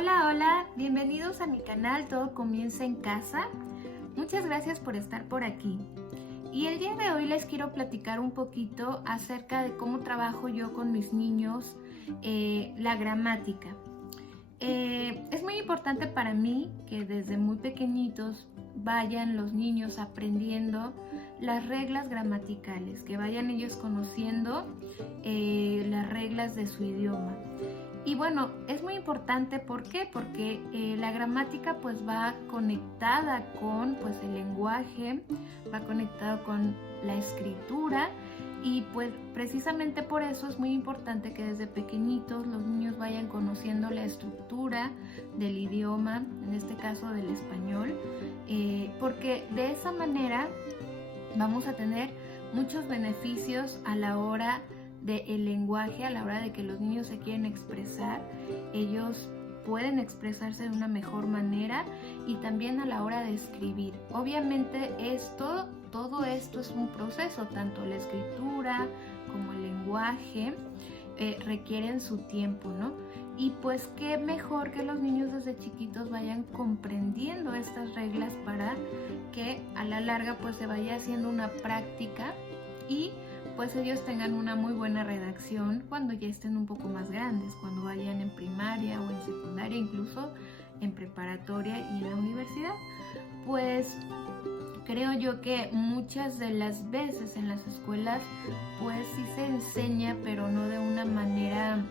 Hola, hola, bienvenidos a mi canal Todo Comienza en Casa. Muchas gracias por estar por aquí. Y el día de hoy les quiero platicar un poquito acerca de cómo trabajo yo con mis niños la gramática. Es muy importante para mí que desde muy pequeñitos vayan los niños aprendiendo las reglas gramaticales, que vayan ellos conociendo las reglas de su idioma. Y bueno, es muy importante, ¿por qué? Porque la gramática pues va conectada con el lenguaje, va conectado con la escritura y pues precisamente por eso es muy importante que desde pequeñitos los niños vayan conociendo la estructura del idioma, en este caso del español, porque de esa manera vamos a tener muchos beneficios a la hora del lenguaje, a la hora de que los niños se quieren expresar, ellos pueden expresarse de una mejor manera y también a la hora de escribir. Obviamente todo esto es un proceso, tanto la escritura como el lenguaje requieren su tiempo, ¿no? Y pues qué mejor que los niños desde chiquitos vayan comprendiendo estas reglas para que a la larga pues se vaya haciendo una práctica y pues ellos tengan una muy buena redacción cuando ya estén un poco más grandes, cuando vayan en primaria o en secundaria, incluso en preparatoria y en la universidad. Pues creo yo que muchas de las veces en las escuelas pues sí se enseña, pero no de una manera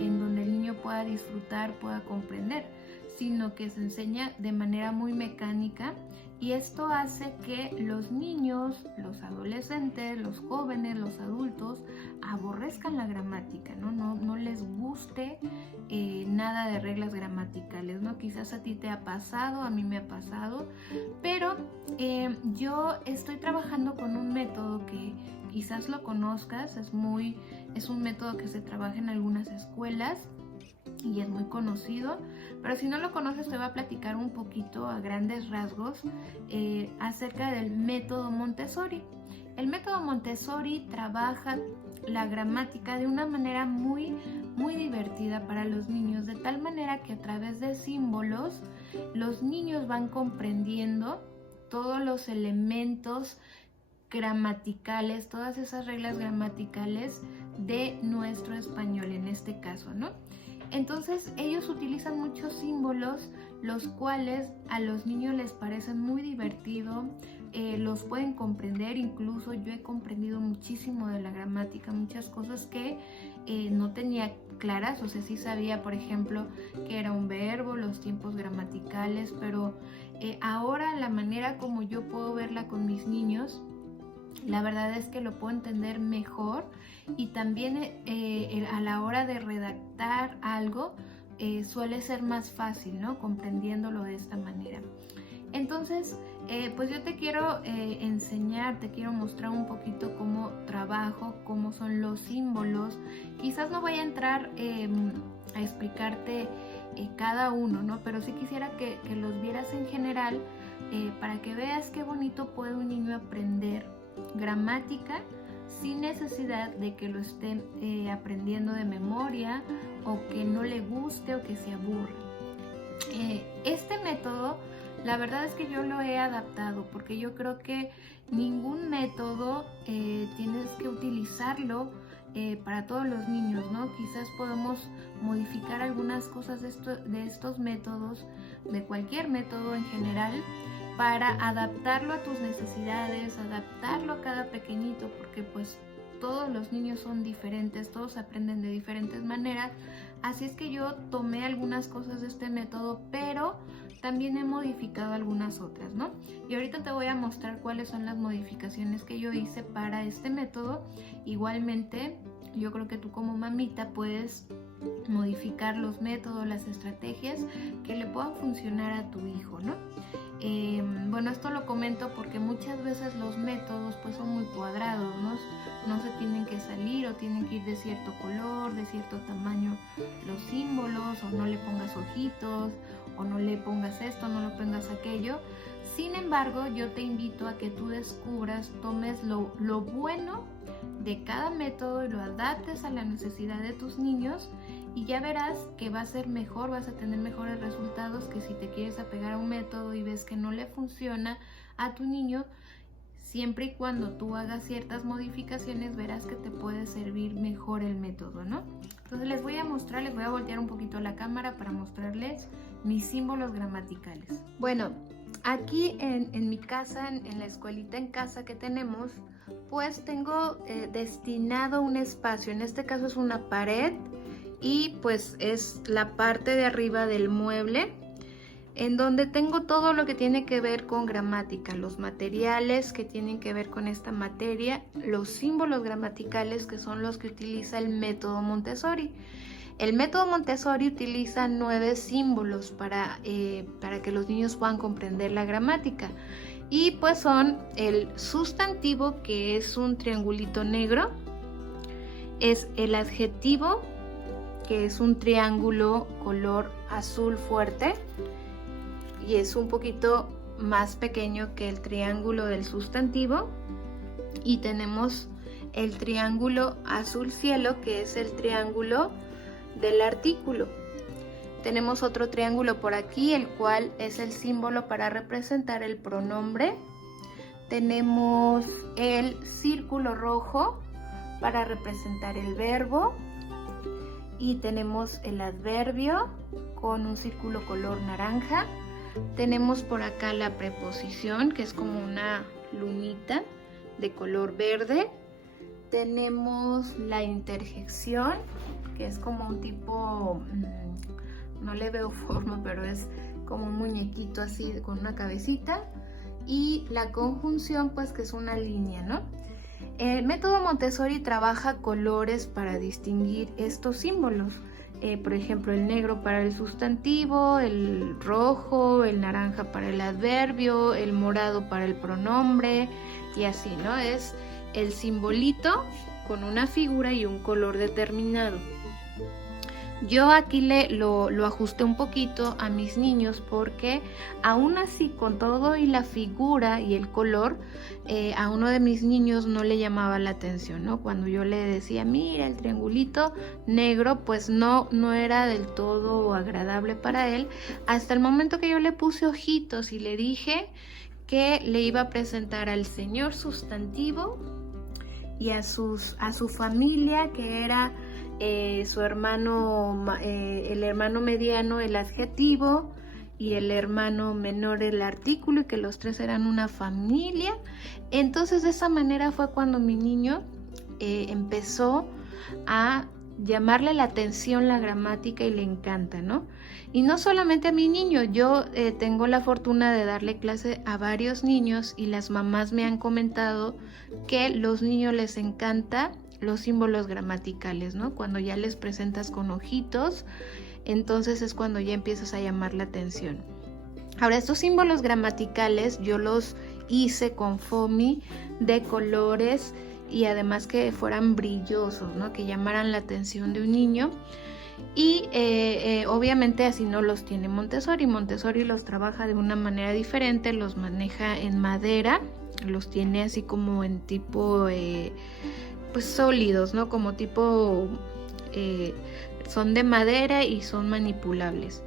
en donde el niño pueda disfrutar, pueda comprender, sino que se enseña de manera muy mecánica. Y esto hace que los niños, los adolescentes, los jóvenes, los adultos aborrezcan la gramática, ¿no? No les guste nada de reglas gramaticales, ¿no? Quizás a ti te ha pasado, a mí me ha pasado, pero yo estoy trabajando con un método que quizás lo conozcas, es un método que se trabaja en algunas escuelas y es muy conocido, pero si no lo conoces te voy a platicar un poquito a grandes rasgos acerca del método Montessori. El método Montessori trabaja la gramática de una manera muy divertida para los niños, de tal manera que a través de símbolos los niños van comprendiendo todos los elementos gramaticales, todas esas reglas gramaticales de nuestro español en este caso, ¿no? Entonces ellos utilizan muchos símbolos, los cuales a los niños les parecen muy divertidos, los pueden comprender. Incluso yo he comprendido muchísimo de la gramática, muchas cosas que no tenía claras, o sea, sí sabía, por ejemplo, que era un verbo, los tiempos gramaticales, pero ahora la manera como yo puedo verla con mis niños, la verdad es que lo puedo entender mejor y también a la hora de redactar algo suele ser más fácil, ¿no? Comprendiéndolo de esta manera. Entonces, pues yo te quiero enseñar, te quiero mostrar un poquito cómo trabajo, cómo son los símbolos. Quizás no voy a entrar a explicarte cada uno, ¿no? Pero sí quisiera que los vieras en general para que veas qué bonito puede un niño aprender gramática sin necesidad de que lo esté aprendiendo de memoria o que no le guste o que se aburra. Este método, la verdad es que yo lo he adaptado porque yo creo que ningún método tienes que utilizarlo para todos los niños, ¿no? Quizás podemos modificar algunas cosas de estos métodos, de cualquier método en general, para adaptarlo a tus necesidades, adaptarlo a cada pequeñito, porque pues todos los niños son diferentes, todos aprenden de diferentes maneras. Así es que yo tomé algunas cosas de este método, pero también he modificado algunas otras, ¿no? Y ahorita te voy a mostrar cuáles son las modificaciones que yo hice para este método. Igualmente, yo creo que tú como mamita puedes modificar los métodos, las estrategias que le puedan funcionar a tu hijo, ¿no? Bueno, esto lo comento porque muchas veces los métodos pues son muy cuadrados, ¿no? No se tienen que salir o tienen que ir de cierto color, de cierto tamaño los símbolos, o no le pongas ojitos, o no le pongas esto, no le pongas aquello. Sin embargo, yo te invito a que tú descubras, tomes lo bueno de cada método y lo adaptes a la necesidad de tus niños y ya verás que va a ser mejor, vas a tener mejores resultados que si te quieres apegar a un método y ves que no le funciona a tu niño. Siempre y cuando tú hagas ciertas modificaciones, verás que te puede servir mejor el método, ¿no? Entonces les voy a mostrar, les voy a voltear un poquito la cámara para mostrarles mis símbolos gramaticales. Bueno, aquí en mi casa, en la escuelita en casa que tenemos, pues tengo destinado un espacio. En este caso es una pared y pues es la parte de arriba del mueble, en donde tengo todo lo que tiene que ver con gramática, los materiales que tienen que ver con esta materia, los símbolos gramaticales que son los que utiliza el método Montessori. El método Montessori utiliza 9 símbolos para que los niños puedan comprender la gramática. Y pues son el sustantivo, que es un triangulito negro, es el adjetivo, que es un triángulo color azul fuerte, y es un poquito más pequeño que el triángulo del sustantivo, y tenemos el triángulo azul cielo, que es el triángulo del artículo. Tenemos otro triángulo por aquí, el cual es el símbolo para representar el pronombre. Tenemos el círculo rojo para representar el verbo, y tenemos el adverbio con un círculo color naranja. Tenemos por acá la preposición, que es como una lunita de color verde. Tenemos la interjección, que es como un tipo, no le veo forma, pero es como un muñequito así con una cabecita. Y la conjunción, pues, que es una línea, ¿no? El método Montessori trabaja colores para distinguir estos símbolos. Por ejemplo, el negro para el sustantivo, el rojo, el naranja para el adverbio, el morado para el pronombre, y así, ¿no? Es el simbolito con una figura y un color determinado. Yo aquí lo ajusté un poquito a mis niños, porque aún así, con todo y la figura y el color, a uno de mis niños no le llamaba la atención, ¿no? Cuando yo le decía, mira el triangulito negro, pues no era del todo agradable para él, hasta el momento que yo le puse ojitos y le dije que le iba a presentar al señor sustantivo y a su familia, que era su hermano, el hermano mediano el adjetivo, y el hermano menor el artículo, y que los tres eran una familia. Entonces de esa manera fue cuando mi niño empezó a llamarle la atención la gramática, y le encanta, ¿no? Y no solamente a mi niño, yo tengo la fortuna de darle clase a varios niños, y las mamás me han comentado que los niños les encanta los símbolos gramaticales, ¿no? Cuando ya les presentas con ojitos, entonces es cuando ya empiezas a llamar la atención. Ahora, estos símbolos gramaticales yo los hice con foamy de colores, y además que fueran brillosos, ¿no? Que llamaran la atención de un niño. Y obviamente así no los tiene Montessori. Montessori los trabaja de una manera diferente, los maneja en madera, los tiene así como en tipo pues sólidos, ¿no? Como tipo son de madera y son manipulables.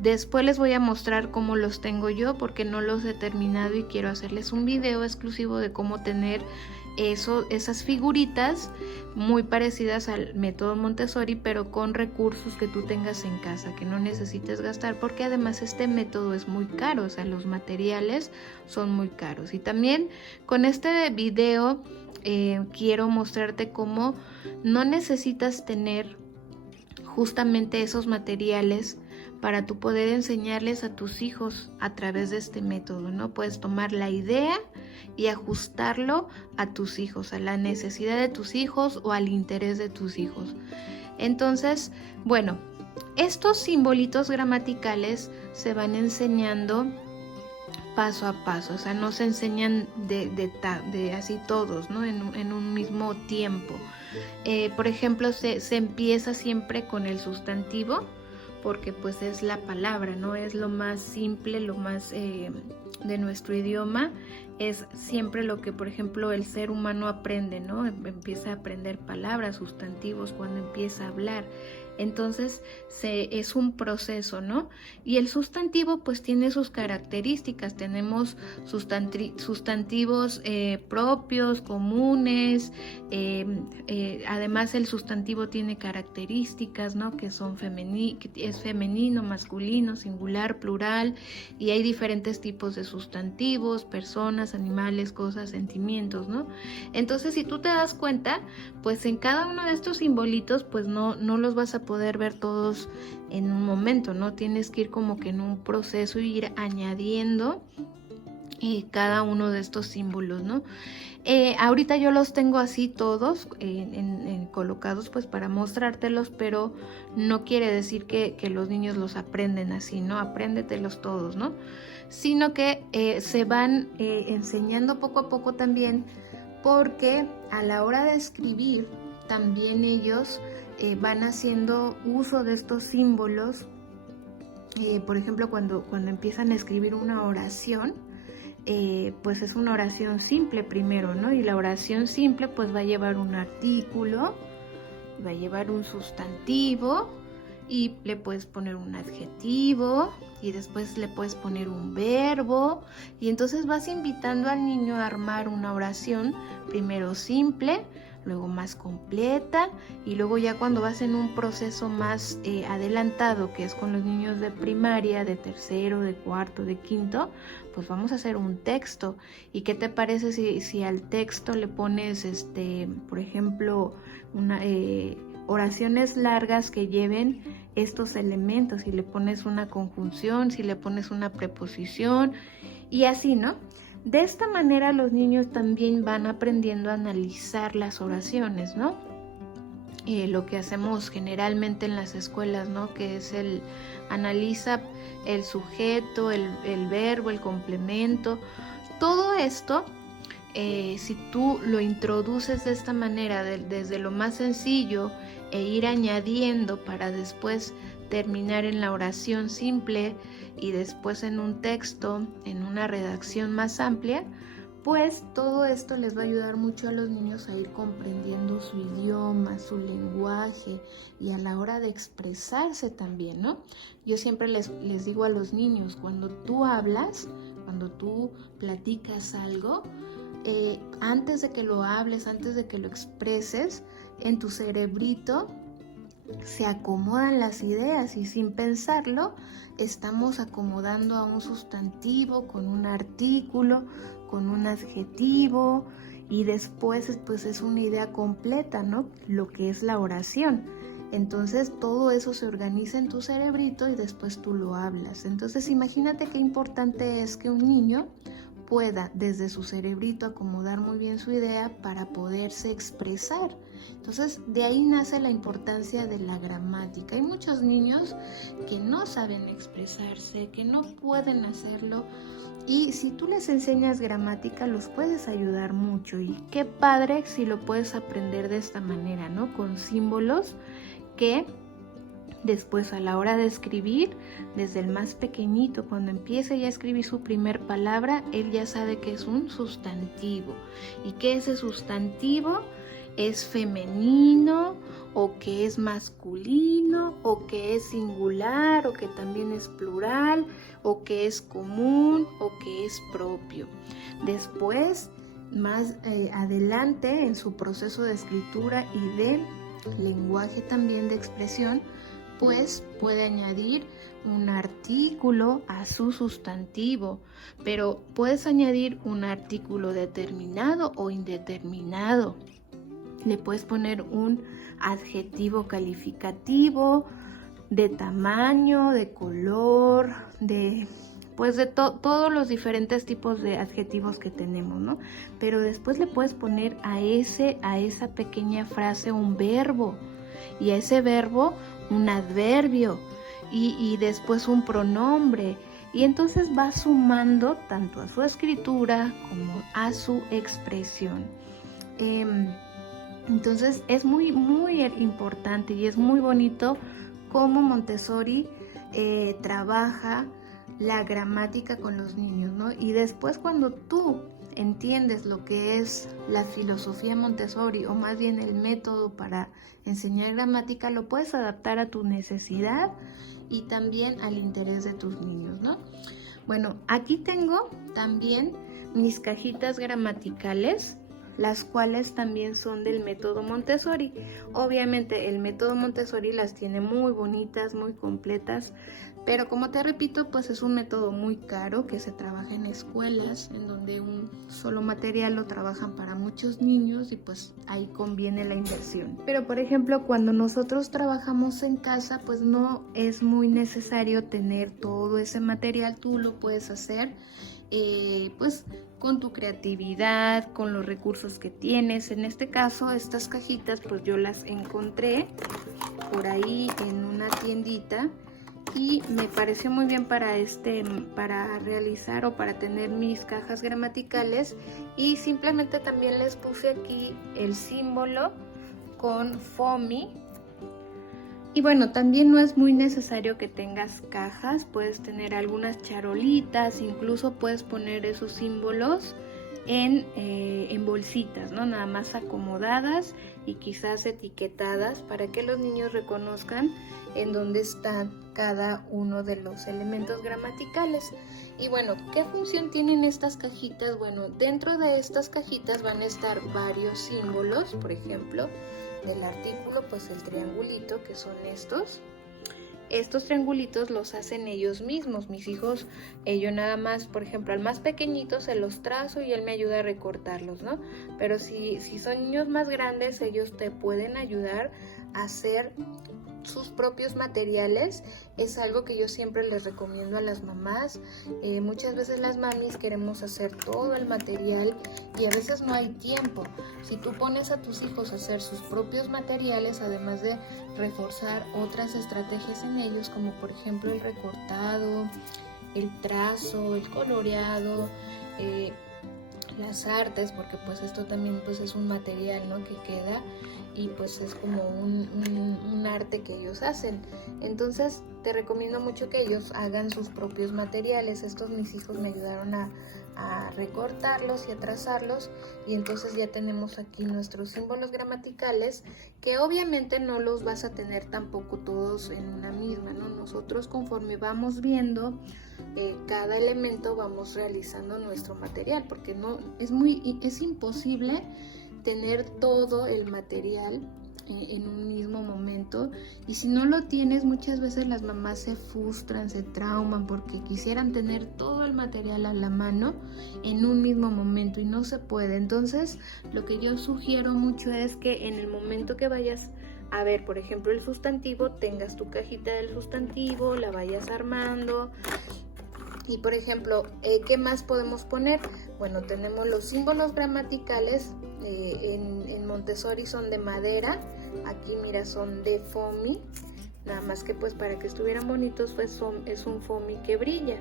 Después les voy a mostrar cómo los tengo yo, porque no los he terminado y quiero hacerles un video exclusivo de cómo tener esas figuritas muy parecidas al método Montessori, pero con recursos que tú tengas en casa, que no necesites gastar, porque además este método es muy caro, o sea, los materiales son muy caros. Y también con este video quiero mostrarte cómo no necesitas tener justamente esos materiales para tú poder enseñarles a tus hijos a través de este método, ¿no? Puedes tomar la idea y ajustarlo a tus hijos, a la necesidad de tus hijos o al interés de tus hijos. Entonces, bueno, estos simbolitos gramaticales se van enseñando paso a paso, o sea, no se enseñan de así todos, ¿no? En un mismo tiempo. Por ejemplo, se empieza siempre con el sustantivo, porque pues es la palabra, ¿no? Es lo más simple, lo más de nuestro idioma, es siempre lo que, por ejemplo, el ser humano aprende, ¿no? Empieza a aprender palabras, sustantivos, cuando empieza a hablar. Entonces es un proceso, ¿no? Y el sustantivo pues tiene sus características. Tenemos sustantivos propios, comunes. Además el sustantivo tiene características, ¿no? Que es femenino, masculino, singular, plural. Y hay diferentes tipos de sustantivos: personas, animales, cosas, sentimientos, ¿no? Entonces, si tú te das cuenta, pues en cada uno de estos simbolitos pues no los vas a poder ver todos en un momento, ¿no? Tienes que ir como que en un proceso y ir añadiendo cada uno de estos símbolos, ¿no? Ahorita yo los tengo así todos colocados pues para mostrártelos, pero no quiere decir que los niños los aprenden así, ¿no? Apréndetelos todos, ¿no? Sino que se van enseñando poco a poco también, porque a la hora de escribir también ellos van haciendo uso de estos símbolos. Por ejemplo, cuando empiezan a escribir una oración, pues es una oración simple primero, ¿no? Y la oración simple pues va a llevar un artículo, va a llevar un sustantivo, y le puedes poner un adjetivo, y después le puedes poner un verbo, y entonces vas invitando al niño a armar una oración, primero simple, luego más completa, y luego ya cuando vas en un proceso más adelantado, que es con los niños de primaria, de tercero, de cuarto, de quinto, pues vamos a hacer un texto. ¿Y qué te parece si al texto le pones, por ejemplo, oraciones largas que lleven estos elementos? Si le pones una conjunción, si le pones una preposición, y así, ¿no? De esta manera los niños también van aprendiendo a analizar las oraciones, ¿no? Lo que hacemos generalmente en las escuelas, ¿no? Que es analiza el sujeto, el verbo, el complemento. Todo esto, si tú lo introduces de esta manera, desde lo más sencillo, e ir añadiendo para después terminar en la oración simple y después en un texto, en una redacción más amplia, pues todo esto les va a ayudar mucho a los niños a ir comprendiendo su idioma, su lenguaje, y a la hora de expresarse también, ¿no? Yo siempre les digo a los niños, cuando tú hablas, cuando tú platicas algo, antes de que lo hables, antes de que lo expreses, en tu cerebrito se acomodan las ideas, y sin pensarlo estamos acomodando a un sustantivo con un artículo, con un adjetivo, y después pues es una idea completa, ¿no? Lo que es la oración. Entonces todo eso se organiza en tu cerebrito y después tú lo hablas. Entonces imagínate qué importante es que un niño pueda desde su cerebrito acomodar muy bien su idea para poderse expresar. Entonces de ahí nace la importancia de la gramática. Hay muchos niños que no saben expresarse, que no pueden hacerlo, y si tú les enseñas gramática los puedes ayudar mucho. Y qué padre si lo puedes aprender de esta manera, ¿no? Con símbolos que después, a la hora de escribir, desde el más pequeñito, cuando empiece ya a escribir su primer palabra, él ya sabe que es un sustantivo, y que ese sustantivo es femenino, o que es masculino, o que es singular, o que también es plural, o que es común, o que es propio. Después, más adelante, en su proceso de escritura y de lenguaje también de expresión, pues puede añadir un artículo a su sustantivo, pero puedes añadir un artículo determinado o indeterminado. Le puedes poner un adjetivo calificativo de tamaño, de color, de todos los diferentes tipos de adjetivos que tenemos, ¿no? Pero después le puedes poner a esa pequeña frase un verbo, y a ese verbo un adverbio, y después un pronombre, y entonces va sumando tanto a su escritura como a su expresión. Entonces es muy, muy importante, y es muy bonito cómo Montessori trabaja la gramática con los niños, ¿no? Y después, cuando tú entiendes lo que es la filosofía Montessori, o más bien el método para enseñar gramática, lo puedes adaptar a tu necesidad y también al interés de tus niños, ¿no? Bueno, aquí tengo también mis cajitas gramaticales, las cuales también son del método Montessori. Obviamente el método Montessori las tiene muy bonitas, muy completas, pero como te repito, pues es un método muy caro que se trabaja en escuelas, en donde un solo material lo trabajan para muchos niños y pues ahí conviene la inversión. Pero por ejemplo, cuando nosotros trabajamos en casa, pues no es muy necesario tener todo ese material, tú lo puedes hacer pues con tu creatividad, con los recursos que tienes. En este caso, estas cajitas pues yo las encontré por ahí en una tiendita y me pareció muy bien para realizar o para tener mis cajas gramaticales, y simplemente también les puse aquí el símbolo con FOMI. Y bueno, también no es muy necesario que tengas cajas, puedes tener algunas charolitas, incluso puedes poner esos símbolos en bolsitas, ¿no? Nada más acomodadas y quizás etiquetadas para que los niños reconozcan en dónde está cada uno de los elementos gramaticales. Y bueno, ¿qué función tienen estas cajitas? Bueno, dentro de estas cajitas van a estar varios símbolos, por ejemplo, del artículo, pues el triangulito, que son estos. Estos triangulitos los hacen ellos mismos, mis hijos. Yo nada más, por ejemplo, al más pequeñito se los trazo y él me ayuda a recortarlos, ¿no? Pero si son niños más grandes, ellos te pueden ayudar a hacer sus propios materiales. Es algo que yo siempre les recomiendo a las mamás. Muchas veces las mamis queremos hacer todo el material y a veces no hay tiempo. Si tú pones a tus hijos a hacer sus propios materiales, además de reforzar otras estrategias en ellos, como por ejemplo el recortado, el trazo, el coloreado, las artes, porque pues esto también pues es un material, ¿no?, que queda y pues es como un arte que ellos hacen. Entonces te recomiendo mucho que ellos hagan sus propios materiales. Estos mis hijos me ayudaron a recortarlos y a trazarlos, y entonces ya tenemos aquí nuestros símbolos gramaticales, que obviamente no los vas a tener tampoco todos en una misma, ¿no? Nosotros, conforme vamos viendo cada elemento, vamos realizando nuestro material, porque no es imposible tener todo el material en un mismo momento, y si no lo tienes, muchas veces las mamás se frustran, se trauman porque quisieran tener todo el material a la mano en un mismo momento y no se puede. Entonces lo que yo sugiero mucho es que en el momento que vayas a ver, por ejemplo, el sustantivo, tengas tu cajita del sustantivo, la vayas armando. Y por ejemplo, ¿qué más podemos poner? Bueno, tenemos los símbolos gramaticales. En Montessori son de madera, aquí mira son de foamy, nada más que pues para que estuvieran bonitos pues es un foamy que brilla,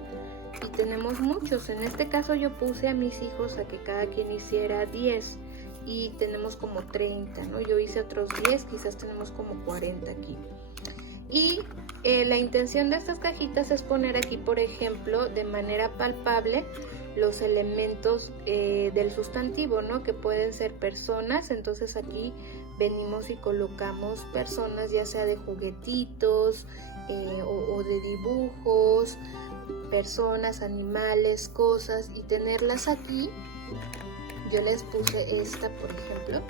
y tenemos muchos. En este caso yo puse a mis hijos a que cada quien hiciera 10 y tenemos como 30, ¿no? Yo hice otros 10, quizás tenemos como 40 aquí. Y la intención de estas cajitas es poner aquí, por ejemplo, de manera palpable los elementos del sustantivo, ¿no?, que pueden ser personas. Entonces aquí venimos y colocamos personas, ya sea de juguetitos o de dibujos, personas, animales, cosas, y tenerlas aquí. Yo les puse esta, por ejemplo,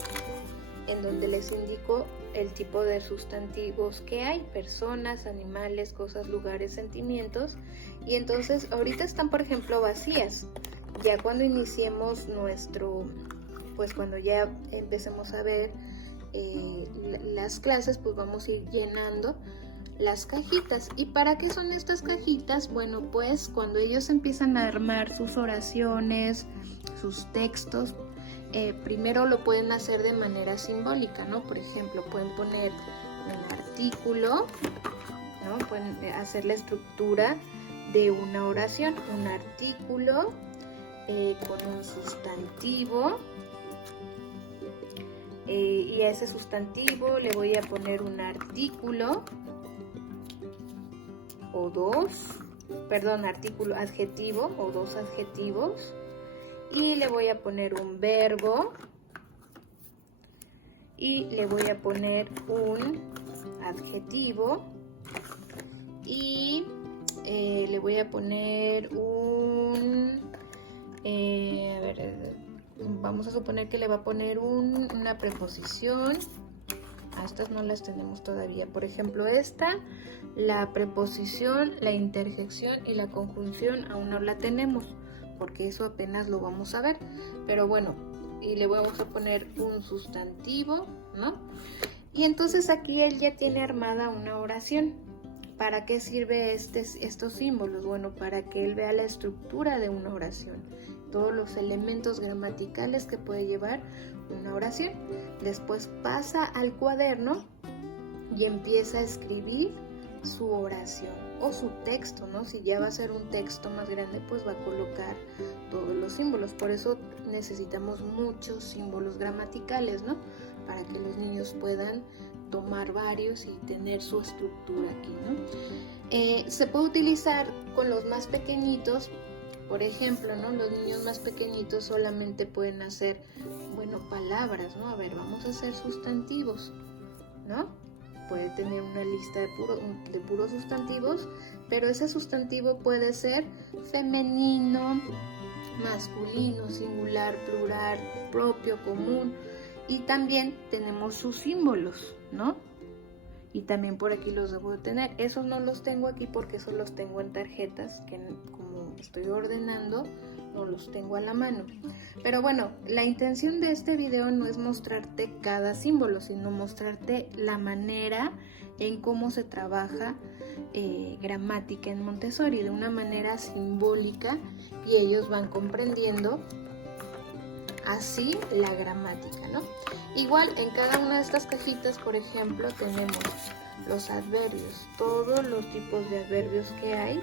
en donde les indico el tipo de sustantivos que hay: personas, animales, cosas, lugares, sentimientos. Y entonces ahorita están, por ejemplo, vacías. Ya cuando iniciemos pues cuando ya empecemos a ver las clases, pues vamos a ir llenando las cajitas. ¿Y para qué son estas cajitas? Bueno, pues cuando ellos empiezan a armar sus oraciones, sus textos, primero lo pueden hacer de manera simbólica, ¿no? Por ejemplo, pueden poner un artículo, ¿no? Pueden hacer la estructura de una oración, un artículo con un sustantivo, y a ese sustantivo le voy a poner un artículo o dos, perdón, adjetivo o dos adjetivos. y le voy a poner un verbo y le voy a poner un adjetivo y le voy a poner vamos a suponer que le va a poner una preposición. A estas no las tenemos todavía. Por ejemplo, esta, la preposición, la interjección y la conjunción aún no la tenemos, porque eso apenas lo vamos a ver. Pero bueno, y le vamos a poner un sustantivo, ¿no? Y entonces aquí él ya tiene armada una oración. ¿Para qué sirve estos símbolos? Bueno, para que él vea la estructura de una oración, todos los elementos gramaticales que puede llevar una oración. Después pasa al cuaderno y empieza a escribir su oración o su texto, ¿no? Si ya va a ser un texto más grande, pues va a colocar todos los símbolos. Por eso necesitamos muchos símbolos gramaticales, ¿no? Para que los niños puedan tomar varios y tener su estructura aquí, ¿no? Se puede utilizar con los más pequeñitos. Por ejemplo, ¿no? Los niños más pequeñitos solamente pueden hacer, bueno, palabras, ¿no? A ver, vamos a hacer sustantivos, ¿no? Puede tener una lista de puros sustantivos, pero ese sustantivo puede ser femenino, masculino, singular, plural, propio, común. Y también tenemos sus símbolos, ¿no? Y también por aquí los debo de tener. Esos no los tengo aquí porque esos los tengo en tarjetas, que como estoy ordenando, no los tengo a la mano. Pero bueno, la intención de este video no es mostrarte cada símbolo, sino mostrarte la manera en cómo se trabaja gramática en Montessori, de una manera simbólica, y ellos van comprendiendo así la gramática, ¿no? Igual en cada una de estas cajitas, por ejemplo, tenemos los adverbios, todos los tipos de adverbios que hay.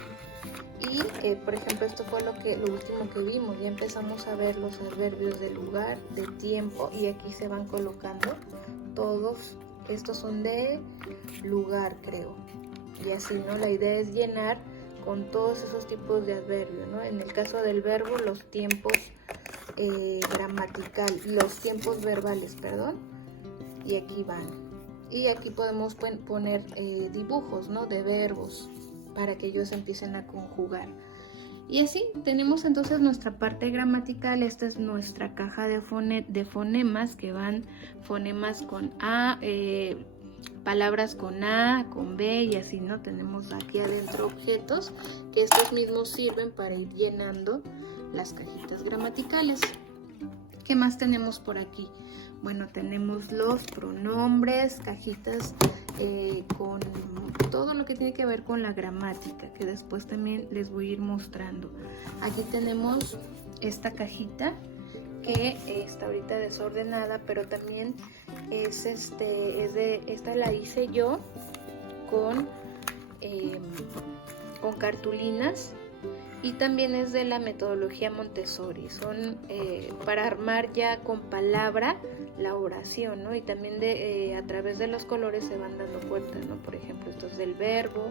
Y por ejemplo, esto fue lo último que vimos. Ya empezamos a ver los adverbios de lugar, de tiempo, y aquí se van colocando todos. Estos son de lugar, creo, y así, ¿no? La idea es llenar con todos esos tipos de adverbios, ¿no? En el caso del verbo, los tiempos los tiempos verbales, perdón, y aquí van. Y aquí podemos poner dibujos, ¿no? De verbos para que ellos empiecen a conjugar. Y así tenemos entonces nuestra parte gramatical. Esta es nuestra caja de fonemas, que van fonemas con A, palabras con A, con B y así, ¿no? Tenemos aquí adentro objetos que estos mismos sirven para ir llenando las cajitas gramaticales. ¿Qué más tenemos por aquí? Bueno, tenemos los pronombres, cajitas con todo lo que tiene que ver con la gramática, que después también les voy a ir mostrando. Aquí tenemos esta cajita que está ahorita desordenada, pero también esta la hice yo con cartulinas. Y también es de la metodología Montessori, son para armar ya con palabra la oración, ¿no? Y también a través de los colores se van dando cuenta, ¿no? Por ejemplo, esto es del verbo,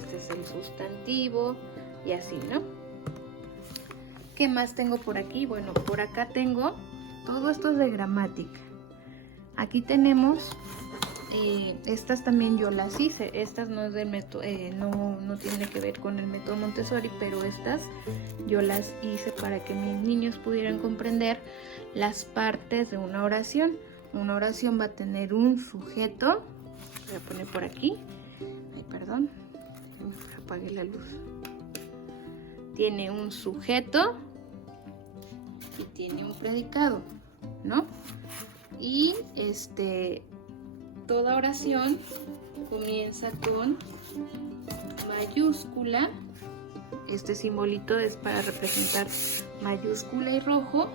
este es el sustantivo y así, ¿no? ¿Qué más tengo por aquí? Bueno, por acá tengo todo esto es de gramática. Aquí tenemos estas también yo las hice. Estas no es del método, no tiene que ver con el método Montessori, pero estas yo las hice para que mis niños pudieran comprender las partes de una oración. Una oración va a tener un sujeto. Voy a poner por aquí. Ay, perdón. Apagué la luz. Tiene un sujeto y tiene un predicado, ¿no? Y toda oración comienza con mayúscula. Este simbolito es para representar mayúscula y rojo.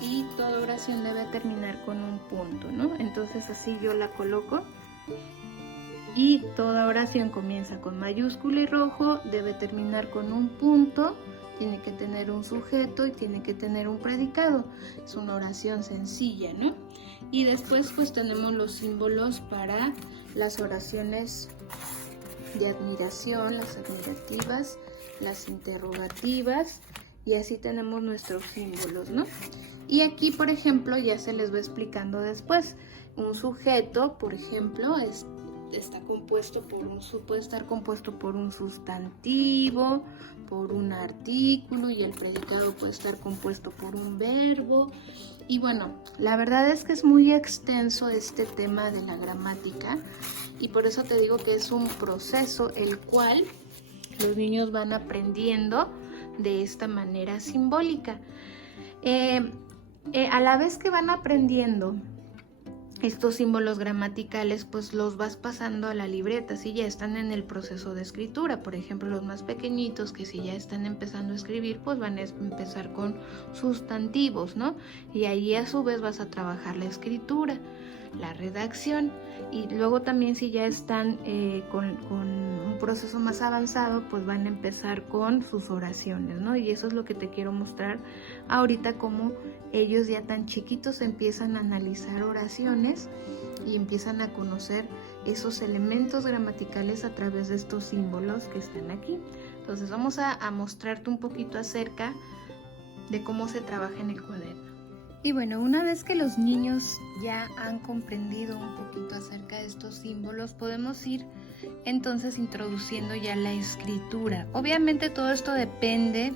Y toda oración debe terminar con un punto, ¿no? Entonces así yo la coloco. Y toda oración comienza con mayúscula y rojo, debe terminar con un punto, tiene que tener un sujeto y tiene que tener un predicado. Es una oración sencilla, ¿no? Y después pues tenemos los símbolos para las oraciones de admiración, las admirativas, las interrogativas y así tenemos nuestros símbolos, ¿no? Y aquí, por ejemplo, ya se les va explicando después. Un sujeto, por ejemplo, puede estar compuesto por un sustantivo, por un artículo, y el predicado puede estar compuesto por un verbo. Y bueno, la verdad es que es muy extenso este tema de la gramática, y por eso te digo que es un proceso el cual los niños van aprendiendo de esta manera simbólica. A la vez que van aprendiendo estos símbolos gramaticales, pues los vas pasando a la libreta, si ya están en el proceso de escritura. Por ejemplo, los más pequeñitos, que si ya están empezando a escribir, pues van a empezar con sustantivos, ¿no? Y ahí a su vez vas a trabajar la escritura, la redacción, y luego también si ya están con un proceso más avanzado, pues van a empezar con sus oraciones, ¿no? Y eso es lo que te quiero mostrar ahorita, cómo ellos ya tan chiquitos empiezan a analizar oraciones y empiezan a conocer esos elementos gramaticales a través de estos símbolos que están aquí. Entonces vamos a mostrarte un poquito acerca de cómo se trabaja en el cuaderno. Y bueno, una vez que los niños ya han comprendido un poquito acerca de estos símbolos, podemos ir entonces introduciendo ya la escritura. Obviamente todo esto depende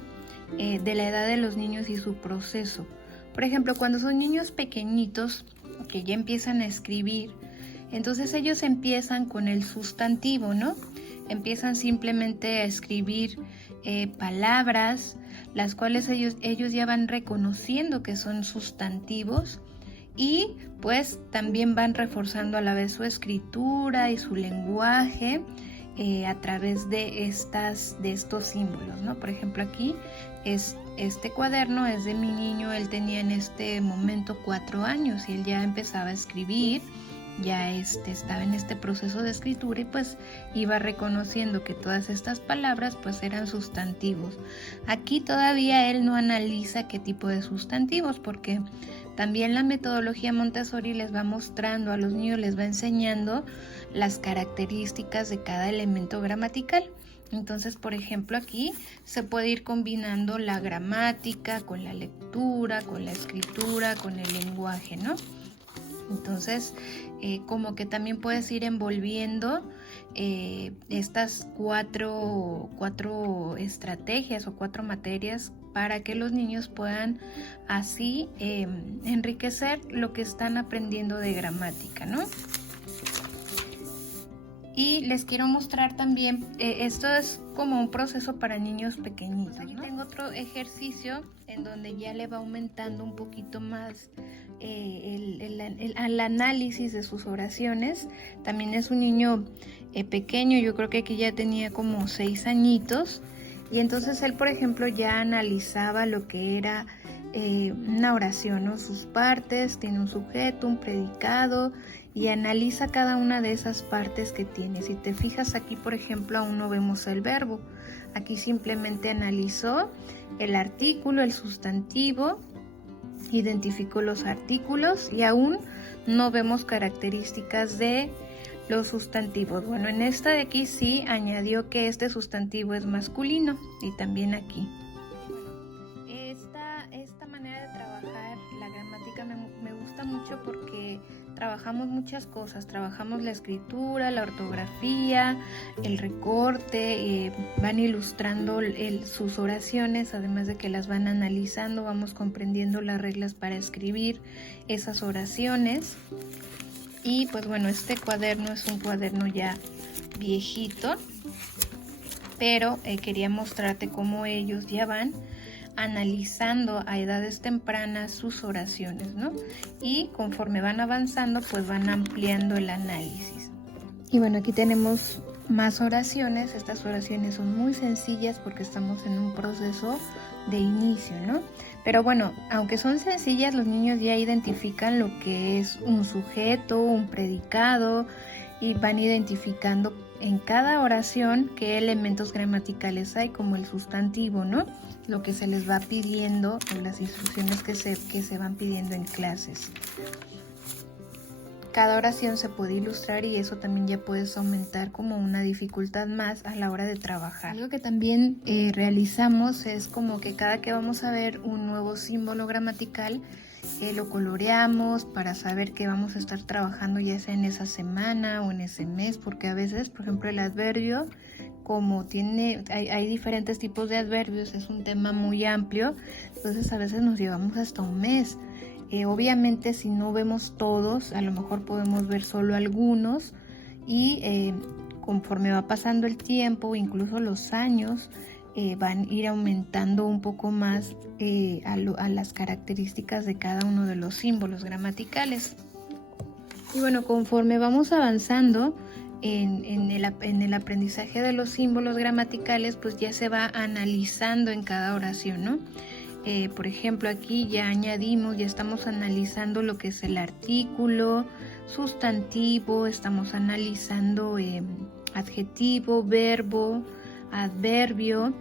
de la edad de los niños y su proceso. Por ejemplo, cuando son niños pequeñitos que ya empiezan a escribir, entonces ellos empiezan con el sustantivo, ¿no? Empiezan simplemente a escribir palabras, las cuales ellos ya van reconociendo que son sustantivos, y pues también van reforzando a la vez su escritura y su lenguaje a través de estos símbolos, ¿no? Por ejemplo, aquí este cuaderno es de mi niño. Él tenía en este momento 4 años y él ya empezaba a escribir, ya estaba en este proceso de escritura, y pues iba reconociendo que todas estas palabras pues eran sustantivos. Aquí todavía él no analiza qué tipo de sustantivos, porque también la metodología Montessori les va mostrando a los niños, les va enseñando las características de cada elemento gramatical. Entonces, por ejemplo, aquí se puede ir combinando la gramática con la lectura, con la escritura, con el lenguaje, ¿no? Entonces, como que también puedes ir envolviendo estas cuatro estrategias o 4 materias para que los niños puedan así enriquecer lo que están aprendiendo de gramática, ¿no? Y les quiero mostrar también, esto es como un proceso para niños pequeñitos, ¿no? Aquí tengo otro ejercicio en donde ya le va aumentando un poquito más el análisis de sus oraciones. También es un niño pequeño, yo creo que aquí ya tenía como 6 añitos, y entonces él, por ejemplo, ya analizaba lo que era una oración, ¿no? Sus partes, tiene un sujeto, un predicado, y analiza cada una de esas partes que tiene. Si te fijas aquí, por ejemplo, aún no vemos el verbo. Aquí simplemente analizó el artículo, el sustantivo, identificó los artículos, y aún no vemos características de los sustantivos. Bueno, en esta de aquí sí añadió que este sustantivo es masculino, y también aquí. Esta manera de trabajar la gramática me gusta mucho, porque trabajamos muchas cosas. Trabajamos la escritura, la ortografía, el recorte, van ilustrando sus oraciones, además de que las van analizando, vamos comprendiendo las reglas para escribir esas oraciones. Y pues bueno, este cuaderno es un cuaderno ya viejito, pero quería mostrarte cómo ellos ya van analizando a edades tempranas sus oraciones, ¿no? Y conforme van avanzando, pues van ampliando el análisis. Y bueno, aquí tenemos más oraciones. Estas oraciones son muy sencillas porque estamos en un proceso de inicio, ¿no? Pero bueno, aunque son sencillas, los niños ya identifican lo que es un sujeto, un predicado, y van identificando en cada oración qué elementos gramaticales hay, como el sustantivo, ¿no? Lo que se les va pidiendo en las instrucciones que se van pidiendo en clases. cada oración se puede ilustrar y eso también ya puedes aumentar como una dificultad más a la hora de trabajar. Algo que también realizamos es como que cada que vamos a ver un nuevo símbolo gramatical, lo coloreamos para saber que vamos a estar trabajando ya sea en esa semana o en ese mes, porque a veces, por ejemplo, el adverbio, como hay diferentes tipos de adverbios, es un tema muy amplio, entonces a veces nos llevamos hasta un mes. Obviamente si no vemos todos, a lo mejor podemos ver solo algunos y conforme va pasando el tiempo, incluso los años, van a ir aumentando un poco más a las características de cada uno de los símbolos gramaticales. Y bueno, conforme vamos avanzando en el aprendizaje de los símbolos gramaticales, pues ya se va analizando en cada oración, ¿no? Por ejemplo, aquí ya estamos analizando lo que es el artículo, sustantivo, estamos analizando adjetivo, verbo, adverbio,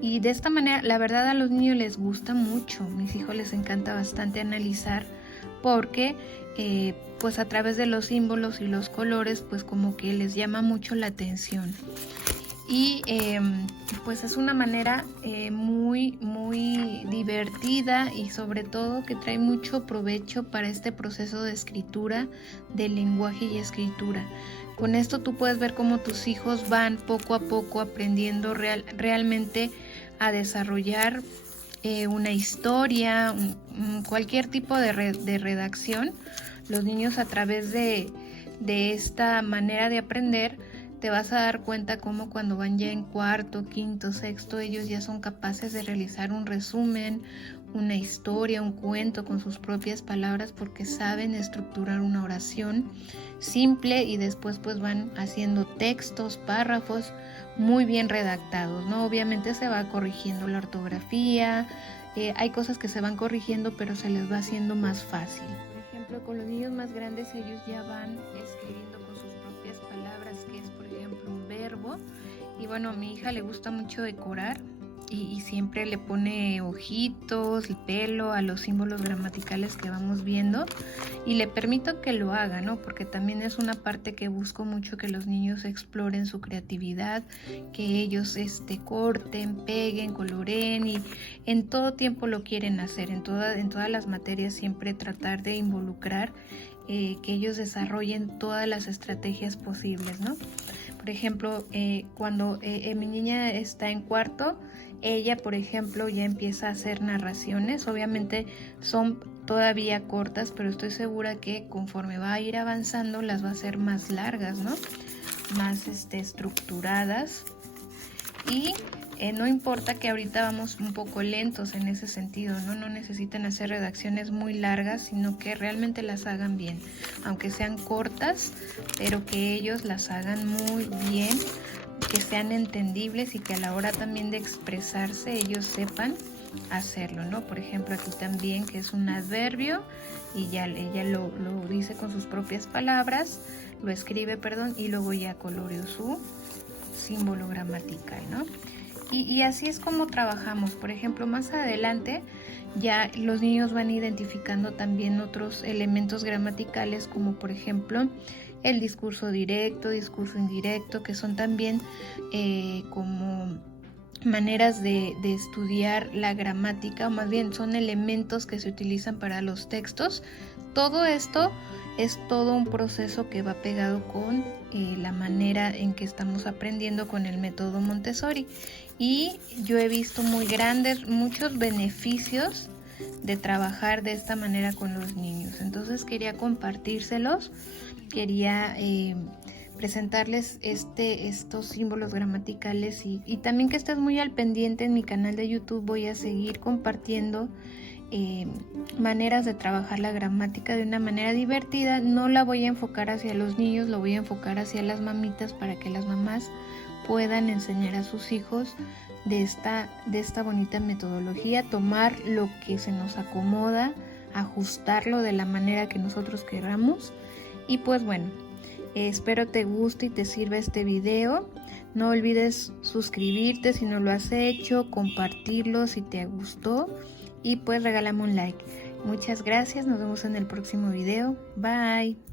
y de esta manera la verdad a los niños les gusta mucho. Mis hijos les encanta bastante analizar porque pues a través de los símbolos y los colores pues como que les llama mucho la atención. Y pues es una manera muy divertida y sobre todo que trae mucho provecho para este proceso de escritura, de lenguaje y escritura. Con esto tú puedes ver cómo tus hijos van poco a poco aprendiendo realmente a desarrollar una historia, cualquier tipo de redacción. Los niños a través de esta manera de aprender te vas a dar cuenta cómo cuando van ya en cuarto, quinto, sexto, ellos ya son capaces de realizar un resumen, una historia, un cuento con sus propias palabras porque saben estructurar una oración simple y después pues van haciendo textos, párrafos muy bien redactados, ¿no? Obviamente se va corrigiendo la ortografía, hay cosas que se van corrigiendo pero se les va haciendo más fácil. Por ejemplo, con los niños más grandes ellos ya van escribiendo con sus propias palabras, que es por ejemplo un verbo. Y bueno, a mi hija le gusta mucho decorar y siempre le pone ojitos, el pelo a los símbolos gramaticales que vamos viendo y le permito que lo haga, ¿no? Porque también es una parte que busco mucho, que los niños exploren su creatividad, que ellos corten, peguen, coloreen, y en todo tiempo lo quieren hacer, en todas las materias siempre tratar de involucrar que ellos desarrollen todas las estrategias posibles, ¿no? Por ejemplo, cuando mi niña está en cuarto, ella, por ejemplo, ya empieza a hacer narraciones. Obviamente son todavía cortas, pero estoy segura que conforme va a ir avanzando las va a hacer más largas, ¿no? Más estructuradas. Y no importa que ahorita vamos un poco lentos en ese sentido, ¿no? No necesitan hacer redacciones muy largas, sino que realmente las hagan bien. Aunque sean cortas, pero que ellos las hagan muy bien, que sean entendibles y que a la hora también de expresarse ellos sepan hacerlo, ¿no? Por ejemplo, aquí también, que es un adverbio y ya ella lo dice con sus propias palabras, lo escribe, y luego ya coloreó su símbolo gramatical, ¿no? Y así es como trabajamos. Por ejemplo, más adelante ya los niños van identificando también otros elementos gramaticales, como por ejemplo el discurso directo, discurso indirecto, que son también como maneras de estudiar la gramática, o más bien son elementos que se utilizan para los textos. Todo esto es todo un proceso que va pegado con la manera en que estamos aprendiendo con el método Montessori, y yo he visto muchos beneficios de trabajar de esta manera con los niños. Entonces quería compartírselos, quería presentarles estos símbolos gramaticales y también que estés muy al pendiente. En mi canal de YouTube voy a seguir compartiendo maneras de trabajar la gramática de una manera divertida. No la voy a enfocar hacia los niños, lo voy a enfocar hacia las mamitas, para que las mamás puedan enseñar a sus hijos de esta bonita metodología, tomar lo que se nos acomoda, ajustarlo de la manera que nosotros queramos. Y pues bueno, espero te guste y te sirva este video. No olvides suscribirte si no lo has hecho, compartirlo si te gustó y pues regálame un like. Muchas gracias, nos vemos en el próximo video. Bye.